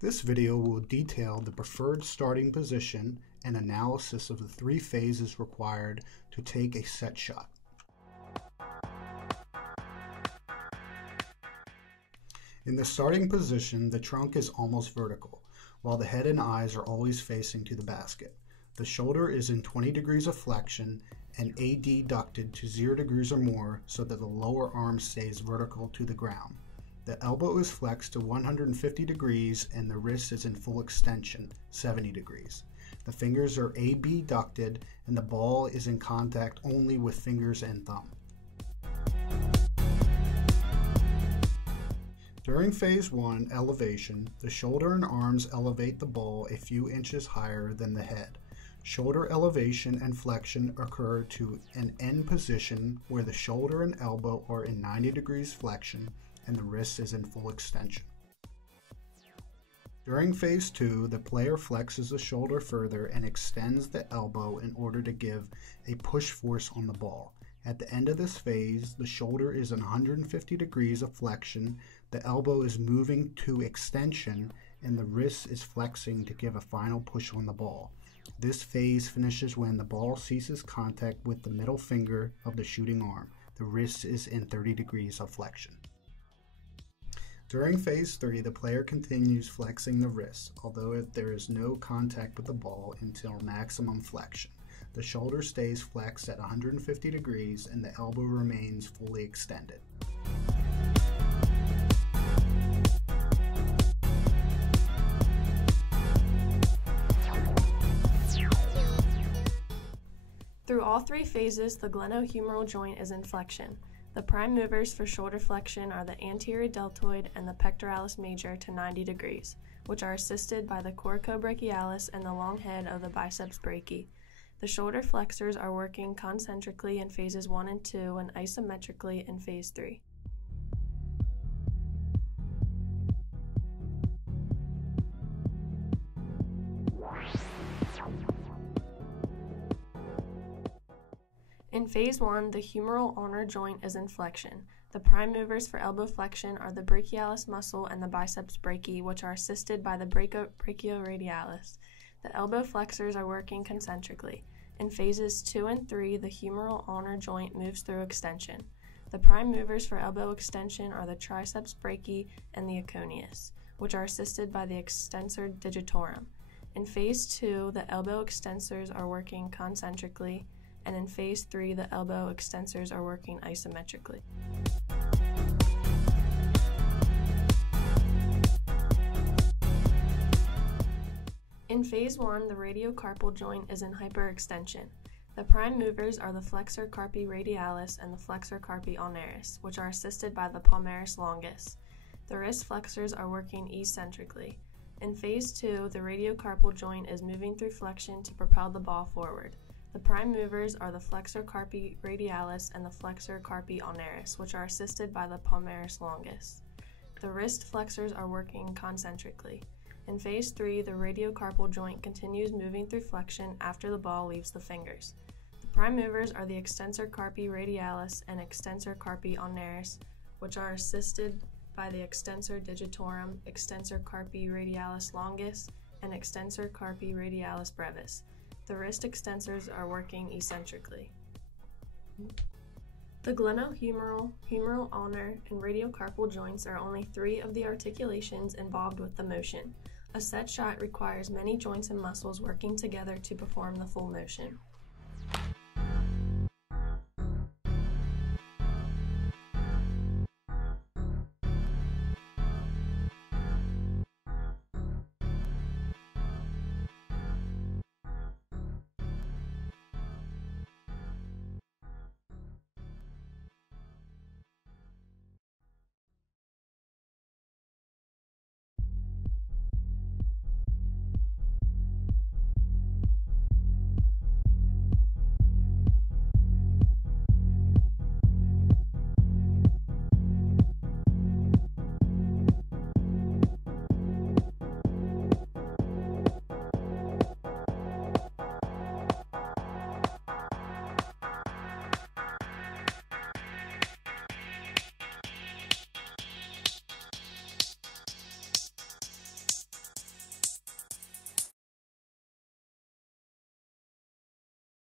This video will detail the preferred starting position and analysis of the 3 phases required to take a set shot. In the starting position, the trunk is almost vertical, while the head and eyes are always facing to the basket. The shoulder is in 20 degrees of flexion and adducted to 0 degrees or more so that the lower arm stays vertical to the ground. The elbow is flexed to 150 degrees and the wrist is in full extension, 70 degrees. The fingers are abducted and the ball is in contact only with fingers and thumb. During phase 1 elevation, the shoulder and arms elevate the ball a few inches higher than the head. Shoulder elevation and flexion occur to an end position where the shoulder and elbow are in 90 degrees flexion and the wrist is in full extension. During phase 2, the player flexes the shoulder further and extends the elbow in order to give a push force on the ball. At the end of this phase, the shoulder is in 150 degrees of flexion, the elbow is moving to extension, and the wrist is flexing to give a final push on the ball. This phase finishes when the ball ceases contact with the middle finger of the shooting arm. The wrist is in 30 degrees of flexion. During phase 3, the player continues flexing the wrist, although there is no contact with the ball until maximum flexion. The shoulder stays flexed at 150 degrees and the elbow remains fully extended. Through all 3 phases, the glenohumeral joint is in flexion. The prime movers for shoulder flexion are the anterior deltoid and the pectoralis major to 90 degrees, which are assisted by the coracobrachialis and the long head of the biceps brachii. The shoulder flexors are working concentrically in phases 1 and 2 and isometrically in phase 3. In phase 1, the humeral ulnar joint is in flexion. The prime movers for elbow flexion are the brachialis muscle and the biceps brachii, which are assisted by the brachioradialis. The elbow flexors are working concentrically. In phases 2 and 3, the humeral ulnar joint moves through extension. The prime movers for elbow extension are the triceps brachii and the aconius, which are assisted by the extensor digitorum. In phase 2, the elbow extensors are working concentrically, and in phase 3, the elbow extensors are working isometrically. In phase 1, the radiocarpal joint is in hyperextension. The prime movers are the flexor carpi radialis and the flexor carpi ulnaris, which are assisted by the palmaris longus. The wrist flexors are working eccentrically. In phase 2, the radiocarpal joint is moving through flexion to propel the ball forward. The prime movers are the flexor carpi radialis and the flexor carpi ulnaris, which are assisted by the palmaris longus. The wrist flexors are working concentrically. In phase 3, the radiocarpal joint continues moving through flexion after the ball leaves the fingers. The prime movers are the extensor carpi radialis and extensor carpi ulnaris, which are assisted by the extensor digitorum, extensor carpi radialis longus, and extensor carpi radialis brevis. The wrist extensors are working eccentrically. The glenohumeral, humeral ulnar, and radiocarpal joints are only 3 of the articulations involved with the motion. A set shot requires many joints and muscles working together to perform the full motion.